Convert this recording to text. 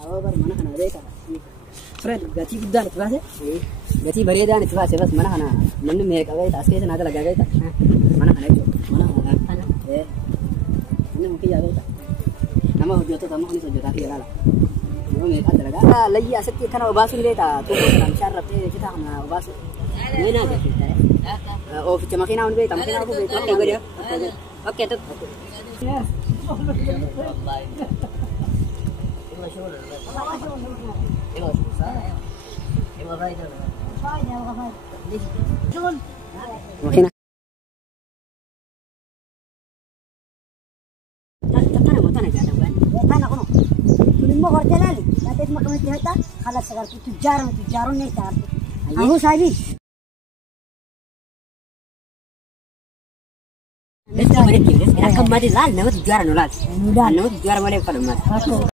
Awal baru mana kana deh kan. Friend, gaji gudang itu bahasa. Gaji beredar itu bahasa. Bas mana kana. Namni mereka kawai tas kesa nada lagaga itu. Mana kana itu. Mana kana. Ini mungkin ya itu. Nama hujud itu tamu ini hujud tapi ya lah. Nama mereka ada lagaga. Lagi aset kita na ubasun deh ta. Tuh kan syarab deh kita na ubasun. Ini nada kita. Oh, cuma kena on deh. Tamu kena aku deh. Oke gue dia. Oke tuh. Ya. Okay na. Kunin mo korte lali. Dati mo kami tihata. Kalas sa karto tujaron na ita. Ako sabi. Itu mana kiri? Akan mati lal, nama tujaran lal. Nama tujaran mana kalau mati.